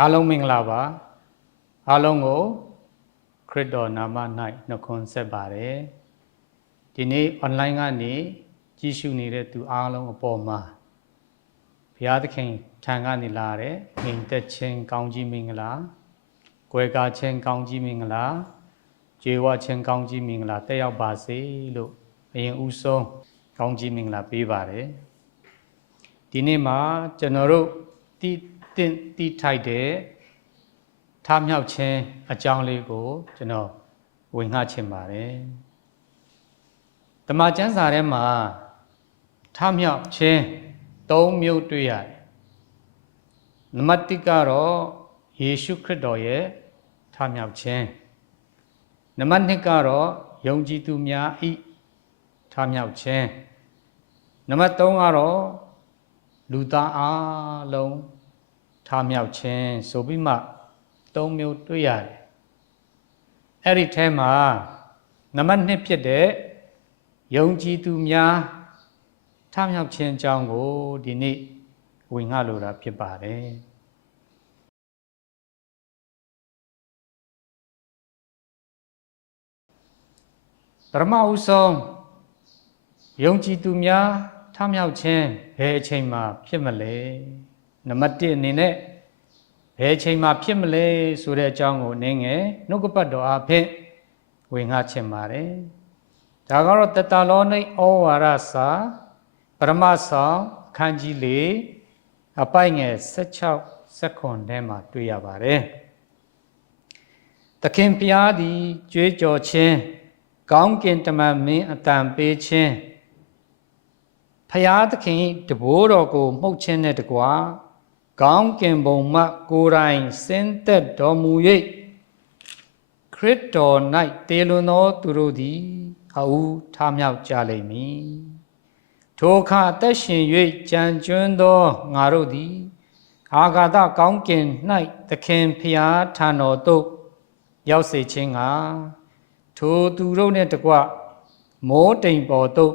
အားလုံးမင်္ဂလာပါအားလုံးကိုခရစ်တော်နာမ၌နှုတ်ခွန်းဆက်ပါတယ်ဒီနေ့ online ကနေကြည့်ရှုနေတဲ့သူအားလုံးအပေါ်မှာဘုရားသခင်ထံကနေလာတဲ့ငြိမ်သက်ခြင်းကောင်းကြီးမင်္ဂလာကွယ်ကားခြင်းကောင်းကြီးမင်္ဂလာကျေဝခြင်းကောင်းကြီးမင်္ဂလာတက်ရောက်ပါစေလို့အရင်ဦးဆုံးကောင်းကြီးမင်္ဂလာပေးပါတယ်ဒီနေ့မှာကျွန်တော်တို့တည် တင့်တည်ထိုက်တဲ့ထားမြောက်ခြင်းအကြောင်းလေးကိုကျွန်တော်ဝင်ငှချင်ပါတယ်တမန်ကျမ်းစာထဲမှာထားမြောက်ခြင်း၃မျိုးတွေ့ရတယ်နံပါတ်၁ကတော့ယေရှုခရစ်တော်ရဲ့ထားမြောက်ခြင်းနံပါတ်2ကတော့ယုံကြည်သူများဤထားမြောက်ခြင်းနံပါတ်3ကတော့လူသားအလုံး ထားမြောက်ခြင်းဆိုပြီးမှ၃မျိုးတွေ့ရတယ်အဲ့ဒီထဲမှာနံပါတ်1ဖြစ်တဲ့ယုံကြည်သူများထားမြောက်ခြင်းအကြောင်းကိုဒီနေ့ဝင်ငှလိုတာဖြစ်ပါတယ်ပရမဥဆုံးယုံကြည်သူများထမြောက်ခြင်းဘယ်အချိန်မှဖြစ်မလဲ နံပါတ်1အနေနဲ့ဘယ်အချိန်မှဖြစ်မလဲဆိုတဲ့အကြောင်းကိုနင်းငယ်နှုတ်ကပတ်တော်အဖြစ်ဝင်ငှချင်ပါတယ်ဒါကတော့တတလောနိဩဝါဒစာပရမဆောင်ခန်းကြီး၄အပိုက်ငယ်16စက္ခွန်ထဲမှာတွေ့ရပါတယ်သခင်ဖျားသည်ကြွေးကြော်ခြင်းကောင်းကင်တမန်မင်းအတန်ပေးခြင်းဖျားသခင်တဘိုးတော်ကိုမှုတ်ခြင်းနဲ့တကွာ ကောင်းကင်ဘုံမှကိုယ်တိုင်စင်သက်တော်မူ၍ခရစ်တော်၌တေလွန်သောသူတို့သည်အူထားမြောက်ကြလိမ့်မည်ထိုအခါအသက်ရှင်၍ကြံကျွန်းသောငါတို့သည်အာဂါသကောင်းကင်၌သခင်ဖျားထံတော်သို့ရောက်စေခြင်းကထိုသူတို့နှင့်တကွမောတိမ်ပေါ်သို့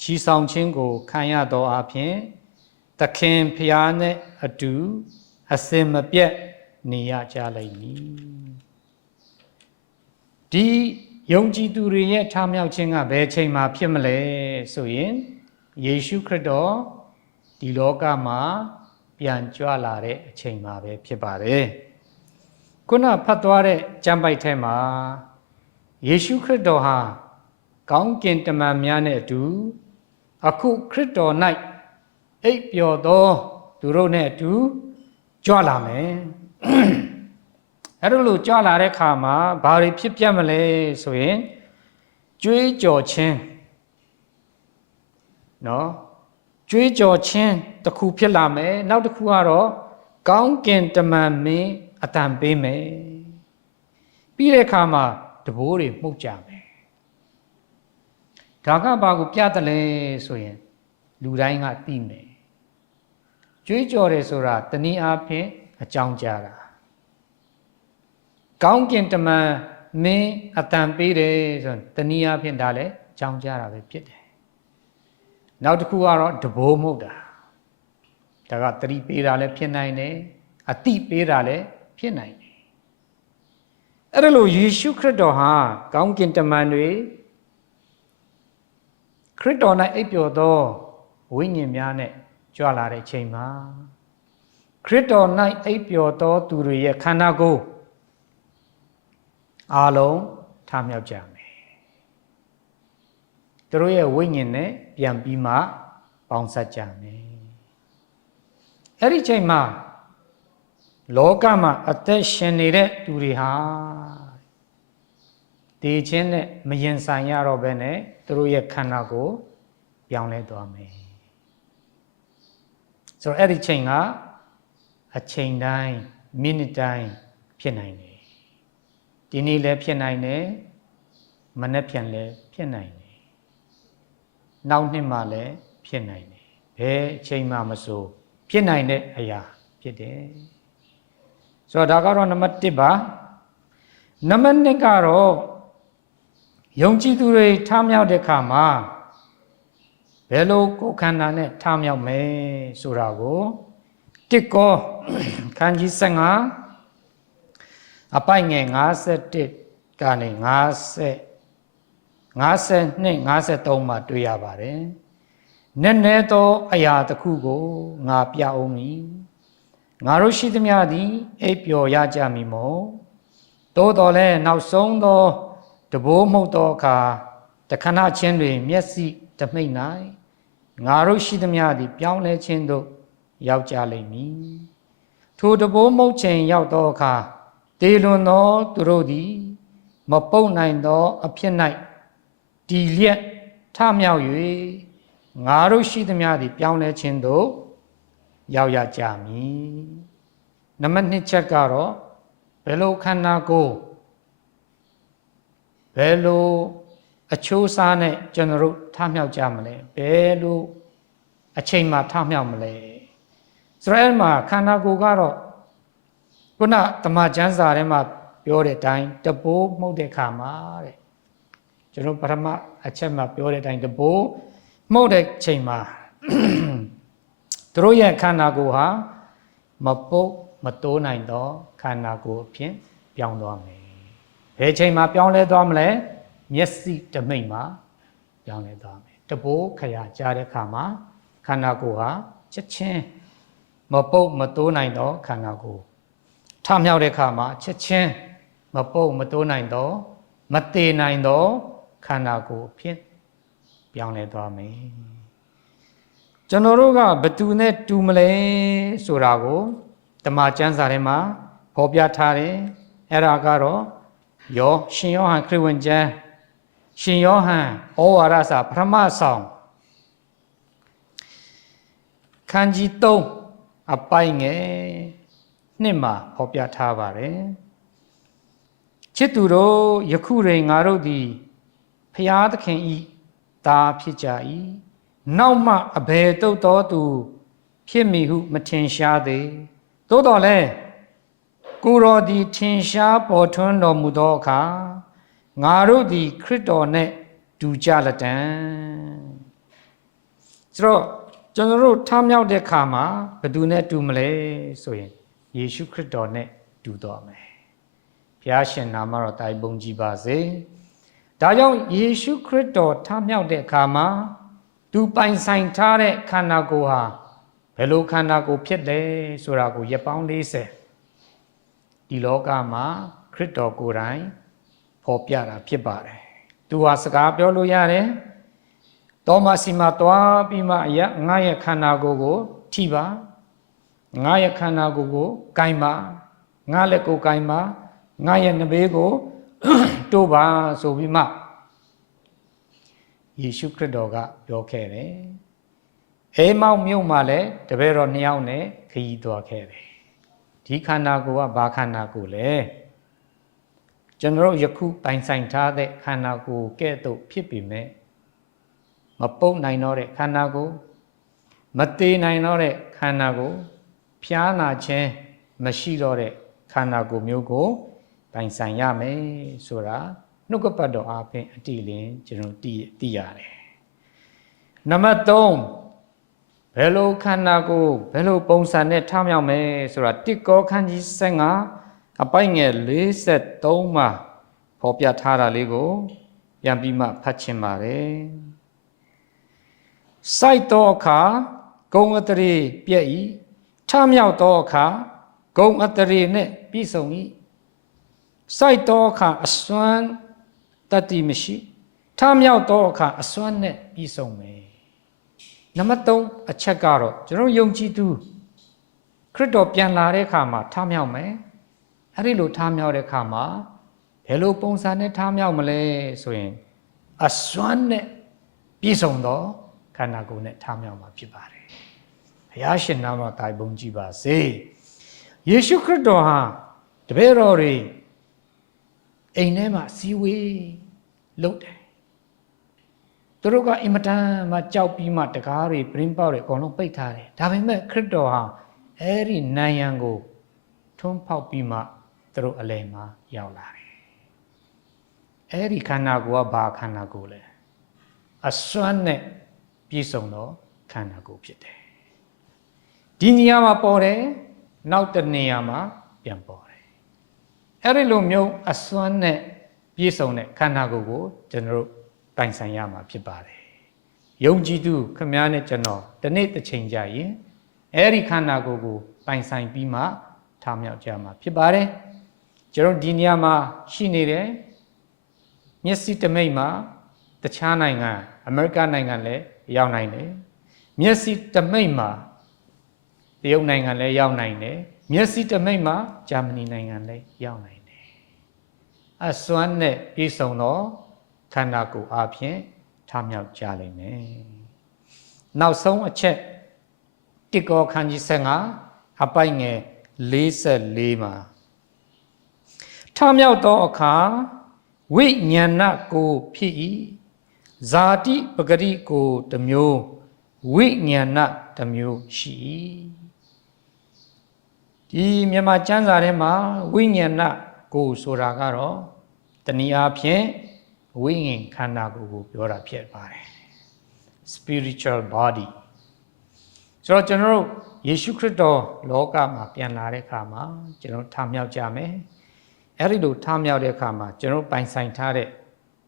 ချီဆောင်ခြင်းကိုခံရသောအဖြစ် သခင်ဖျားနှင့်အတူအစင်မပြတ်နေရကြလိမ့်မည်ဒီယုံကြည်သူတွေရဲ့ထားမြောက်ခြင်းကဘယ်ချိန်မှဖြစ်မလဲဆိုရင်ယေရှုခရစ်တော်ဒီလောကမှာပြန်ကြွလာတဲ့အချိန်မှာပဲဖြစ်ပါတယ်ခုနဖတ်သွားတဲ့ကျမ်းပိုက်ထဲမှာယေရှုခရစ်တော်ဟာကောင်းကင်တမန်များနဲ့အတူအခုခရစ်တော်၌ အိပ်ပျော်သောသူတို့နဲ့အတူကြွလာမယ်အဲ့ဒါလို့ကြွလာတဲ့ခါမှာဘာတွေဖြစ်ပြမလဲဆိုရင်ကြွေးကြော်ခြင်းနော်ကြွေးကြော်ခြင်းတစ်ခုဖြစ်လာမယ်နောက်တစ်ခုကတော့ကောင်းကင်တမန်မင်းအတန်ပေးမယ်ပြီးတဲ့အခါမှာတဘိုးတွေမှုတ်ကြမယ်ဒါကဘာကိုပြတယ်လဲဆိုရင် လူတိုင်းကသိမယ် ကြွေးကြော်တယ်ဆိုတာတနည်းအားဖြင့်အကြောင်းကြားတာကောင်းကင်တမန်မင်းအတန်ပေးတယ်ဆိုတနည်းအားဖြင့်ဒါလည်းအကြောင်းကြားတာပဲဖြစ်တယ်နောက်တစ်ခုကတော့တဘိုးမှုတ်တာဒါကတတိပေးတာလည်းဖြစ်နိုင်တယ်အတိပေးတာလည်းဖြစ်နိုင်တယ်အဲ့ဒါလို့ယေရှုခရစ်တော်ဟာကောင်းကင်တမန်တွေခရစ်တော်၌အိပ်ပျော်သောဝိညာဉ်များနဲ့ ကြွလာတဲ့ချိန်မှာခရစ်တော်၌အိပ်ပျော်သောသူတွေရဲ့ခန္ဓာကိုယ်အားလုံးထားမြောက်ကြမယ်သူတို့ရဲ့ဝိညာဉ်နဲ့ပြန်ပြီးမှပေါင်းစပ်ကြမယ်အဲ့ဒီချိန်မှာလောကမှာအသက်ရှင်နေတဲ့သူတွေဟာဒီချင်းနဲ့မရင်ဆိုင်ရတော့ဘဲနဲ့သူတို့ရဲ့ခန္ဓာကိုယ်ပြောင်းလဲသွားမယ် ဆိုတော့အဲ့ဒီချိန်ကအချိန်တိုင်းမိနစ်တိုင်းဖြစ်နိုင်တယ်ဒီနေ့လည်းဖြစ်နိုင်တယ်မနေ့ပြန်လည်းဖြစ်နိုင်တယ်နောက်နှစ်မှလည်းဖြစ်နိုင်တယ်ဘယ်အချိန်မှမဆိုဖြစ်နိုင်တဲ့အရာဖြစ်တယ်ဆိုတော့ဒါကတော့နံပါတ်1ပါနံပါတ်2ကတော့ယုံကြည်သူတွေထားမြောက်တဲ့ခါမှာ ဘယ်လိုကိုယ်ခန္ဓာနဲ့ထားမြောက်မယ်ဆိုတာကိုတစ်ကောခန်းကြီး15အပိုက်ငယ်51ကနေ50 52 53မှာတွေ့ရပါတယ်နည်းနည်းသောအရာတစ်ခုကိုငါပြအောင်မည်ငါတို့ရှိသမျှသည်အိပ်ပျော်ရကြမည်မို့သို့တော်လည်းနောက်ဆုံးသောတဘိုးမှုတ်သောအခါတခဏချင်းတွင်မျက်စိတမိတ်၌ငါ တို့ရှိသမျှသည် ပြောင်းလဲခြင်းသို့ရောက်ကြလိမ့်မည်ထိုတဘိုးမှုတ်ချိန်ရောက်သောအခါတေလွန်သောသူတို့သည် မပုတ်နိုင်သောအဖြစ်၌တည်လျက်ထမြောက်၍ငါတို့ရှိသမျှသည် ပြောင်းလဲခြင်းသို့ရောက်ရကြမည်နံပါတ်2ချက်ကတော့ဘယ်လိုခန္ဓာကိုယ်ဘယ်လို အချိုးစားနဲ့ကျွန်တော်တို့ထမြောက်ကြမလဲဘယ်လိုအချိန်မှထမြောက်မလဲဆိုတော့အဲ့မှာခန္ဓာကိုယ်ကတော့ခုနတမချန်းစာထဲမှာပြောတဲ့အတိုင်းတပိုးမှုတ်တဲ့ခါမှာတဲ့ကျွန်တော်ပထမအချက်မှာပြောတဲ့အတိုင်းတပိုးမှုတ်တဲ့ချိန်မှာသူတို့ရဲ့ခန္ဓာကိုယ်ဟာမပုတ်မတိုးနိုင်တော့ခန္ဓာကိုယ်အဖြစ်ပြောင်းသွားမယ်ဘယ်ချိန်မှာပြောင်းလဲသွားမလဲ မျက်စိတမိတ်မှာပြောင်းလဲသွားမယ်တပိုးခရာကြားတဲ့ခါမှာခန္ဓာကိုယ်ဟာချက်ချင်းမပုတ်မတိုးနိုင်တော့ခန္ဓာကိုယ်ထမြောက်တဲ့ခါမှာချက်ချင်းမပုတ်မတိုးနိုင်တော့မသေးနိုင်တော့ခန္ဓာကိုယ်အဖြစ်ပြောင်းလဲသွားမယ်ကျွန်တော်တို့ကဘသူနဲ့တူမလဲဆိုတာကိုတမန်ကျမ်းစာထဲမှာဖော်ပြထားတယ်အဲ့ဒါကတော့ယောရှင်ယောဟန်ခရစ်ဝင်ကျမ်း ရှင်ယောဟန်ဩဝါဒစာပထမဆောင်ခန်းကြီး3အပိုင်ငယ်နှစ်မှာဖော်ပြထားပါတယ်ချစ်သူတို့ယခုတွင်ငါတို့သည်ဖျားသခင်ဤသားဖြစ်ကြ၏နောက်မှအဘယ်တုတ်တော်သူ ဖြစ်မည်ဟုမထင်ရှားသေးသို့တော်လည်းကိုရောသည်ထင်ရှားပေါ်ထွန်းတော်မူသောအခါ ငါတို့သည်ခရစ်တော်နှင့်တူကြလက်တံဆိုတော့ကျွန်တော်တို့ထားမြောက်တဲ့ခါမှာဘယ်သူနဲ့တူမလဲဆိုရင်ယေရှုခရစ်တော်နဲ့တူတော်မယ်ဘုရားရှင်နာမတော်တိုင်ပုံကြည်ပါစေဒါကြောင့်ယေရှုခရစ်တော်ထားမြောက်တဲ့အခါမှာသူပိုင်ဆိုင်ထားတဲ့ခန္ဓာကိုယ်ဟာဘယ်လိုခန္ဓာကိုယ်ဖြစ်လဲဆိုတာကိုရပောင်း40ဒီလောကမှာခရစ်တော်ကိုယ်တိုင် ဖော်ပြတာဖြစ်ပါတယ်သူဟာစကားပြောလို့ရတယ်တောမစီမှာတွားပြီးမှအရငါရဲ့ခန္ဓာကိုယ်ကိုထိပါငါရဲ့ခန္ဓာကိုယ်ကိုကင်ပါငါလက်ကိုကင်ပါငါရဲ့နဘေးကိုတိုးပါဆိုပြီးမှယေရှုခရစ်တော်ကပြောခဲ့တယ်အဲမောက်မြို့မှာလည်းတပည့်တော်နှစ်ယောက်နဲ့ခရီးသွားခဲ့တယ်ဒီခန္ဓာကိုယ်ကဘာခန္ဓာကိုယ်လဲ ကျွန်တော်ယခုပိုင်ဆိုင်ထားတဲ့ခန္ဓာကိုယ်ကဲ့သို့ဖြစ်ပေမဲ့မပုတ်နိုင်တော့တဲ့ခန္ဓာကိုယ်မသေးနိုင်တော့တဲ့ခန္ဓာကိုယ်ဖျားနာခြင်းမရှိတော့တဲ့ခန္ဓာကိုယ်မျိုးကိုပိုင်ဆိုင်ရမယ်ဆိုတာနှုတ်ကပတ်တော်အားဖြင့်အတိလင်းကျွန်တော်သိသိရတယ်နံပါတ်3ဘယ်လိုခန္ဓာကိုယ်ဘယ်လိုပုံစံနဲ့ထားမြောက်မယ်ဆိုတာတစ်ကောခန်းကြီး15 အပိုက်ငယ်43မှာဖော်ပြထားတာလေးကိုပြန်ပြီးမှဖတ်ချင်ပါတယ်စိုက်သောအခါဂုံအတရေပြည့်၏ထမြောက်သောအခါဂုံအတရေနဲ့ပြည့်စုံ၏စိုက်သောအခါအစွမ်းတတ္တိမရှိထမြောက်သောအခါအစွမ်းနဲ့ပြည့်စုံမယ်နံပါတ်3အချက်ကတော့ကျွန်တော်ယုံကြည်သူခရစ်တော်ပြန်လာတဲ့အခါမှာထမြောက်မယ် အဲ့ဒီလိုထမြောက်တဲ့အခါမှာဘယ်လိုပုံစံနဲ့ထမြောက်မလဲဆိုရင်အစွမ်းနဲ့ပြည့်စုံသောခန္ဓာကိုယ်နဲ့ထမြောက်မှာဖြစ်ပါတယ်ဘုရားရှင်နာမတိုင်ပုံကြည်ပါစေယေရှုခရစ်တော်ဟာတပည့်တော်တွေအိမ်ထဲမှာစီဝေးလုပ်တယ်သူတို့ကအင်မတန်မှကြောက်ပြီးမှတကားတွေပရင်းပေါက်တွေအကုန်လုံးပိတ်ထားတယ်ဒါပေမဲ့ခရစ်တော်ဟာအဲ့ဒီနန်ယံကိုထွန်းဖောက်ပြီးမှ သူတို့အလယ်မှာရောက်လာတယ်အဲ့ဒီခန္ဓာကိုယ်ကဘာခန္ဓာကိုယ်လဲအစွမ်းနဲ့ပြည့်စုံသောခန္ဓာကိုယ်ဖြစ်တယ်ဒီနေရာမှာပေါ်တယ်နောက်တနေရာမှာပြန်ပေါ်တယ်အဲ့ဒီလိုမျိုးအစွမ်းနဲ့ပြည့်စုံတဲ့ခန္ဓာကိုယ်ကိုကျွန်တော်တို့ပိုင်ဆိုင်ရမှာဖြစ်ပါတယ်ယုံကြည်သူခမည်းနဲ့ကျွန်တော်ဒီနေ့တစ်ချိန်ကြရင်အဲ့ဒီခန္ဓာကိုယ်ကိုပိုင်ဆိုင်ပြီးမှထားမြောက်ကြမှာဖြစ်ပါတယ် ကျွန်တော်ဒီနေရာမှာရှိနေတဲ့မျက်စိတမိတ်မှာတခြားနိုင်ငံအမေရိကနိုင်ငံလည်းရောက်နိုင်တယ်မျက်စိတမိတ်မှာတရုတ်နိုင်ငံလည်းရောက်နိုင်တယ်မျက်စိတမိတ်မှာဂျာမနီနိုင်ငံလည်းရောက်နိုင်တယ်အစွမ်းနဲ့ပြည့်စုံတော့ခန္ဓာကိုယ်အပြင်ထားမြောက်ကြလိမ့်မယ်နောက်ဆုံးအချက်တိကောခန်းကြီး15အပိုက်ငယ်44မှာ ထားမြောက်သောအခါဝိညာဏကိုဖြစ်၏ဇာတိပဂရိကိုတစ်မျိုးဝိညာဏတစ်မျိုးရှိ၏ဒီမြန်မာကျမ်းစာထဲမှာဝိညာဏကိုဆိုတာကတော့တနည်းအားဖြင့်ဝိညာဉ်ခန္ဓာကိုယ်ကိုပြောတာဖြစ်ပါတယ် spiritual body ဆိုတော့ကျွန်တော်တို့ယေရှုခရစ်တော်လောကမှာပြန်လာတဲ့အခါမှာကျွန်တော်ထားမြောက်ကြမယ် အဲ့ဒီလိုထားမြောက်တဲ့အခါမှာကျွန်တော်ပိုင်ဆိုင်ထားတဲ့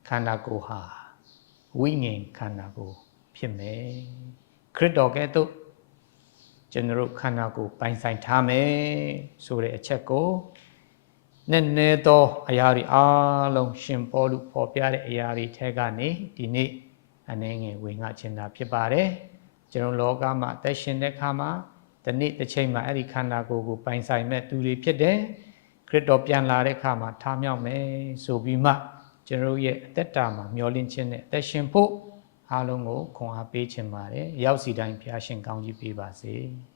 ခန္ဓာကိုယ်ဟာဝိညာဉ်ခန္ဓာကိုယ်ဖြစ်မယ်ခရစ်တော်ကဲ့သို့ကျွန်တော်ခန္ဓာကိုယ်ပိုင်ဆိုင်ထားမယ်ဆိုတဲ့အချက်ကိုနည်းနည်းသောအရာတွေအားလုံးရှင်ပေါ်လူပေါ်ပြတဲ့အရာတွေထဲကနေဒီနေ့အနေငယ်ဝင်ငါခြင်းတာဖြစ်ပါတယ်ကျွန်တော်လောကမှာအသက်ရှင်တဲ့ခါမှာဒီနေ့တစ်ချိန်မှာအဲ့ဒီခန္ဓာကိုယ်ကိုပိုင်ဆိုင်မဲ့သူတွေဖြစ်တယ် ခရစ်တော်ပြန်လာတဲ့ခါမှာထားမြောက်မယ်ဆိုပြီးမှကျွန်တော်ရဲ့အသက်တာမှာမျောလင့်ခြင်းနဲ့အသက်ရှင်ဖို့အားလုံးကိုခွန်အားပေးခြင်းပါတယ်ရောက်စီတိုင်းဖျားရှင်ကောင်းကြီးပေးပါစေ။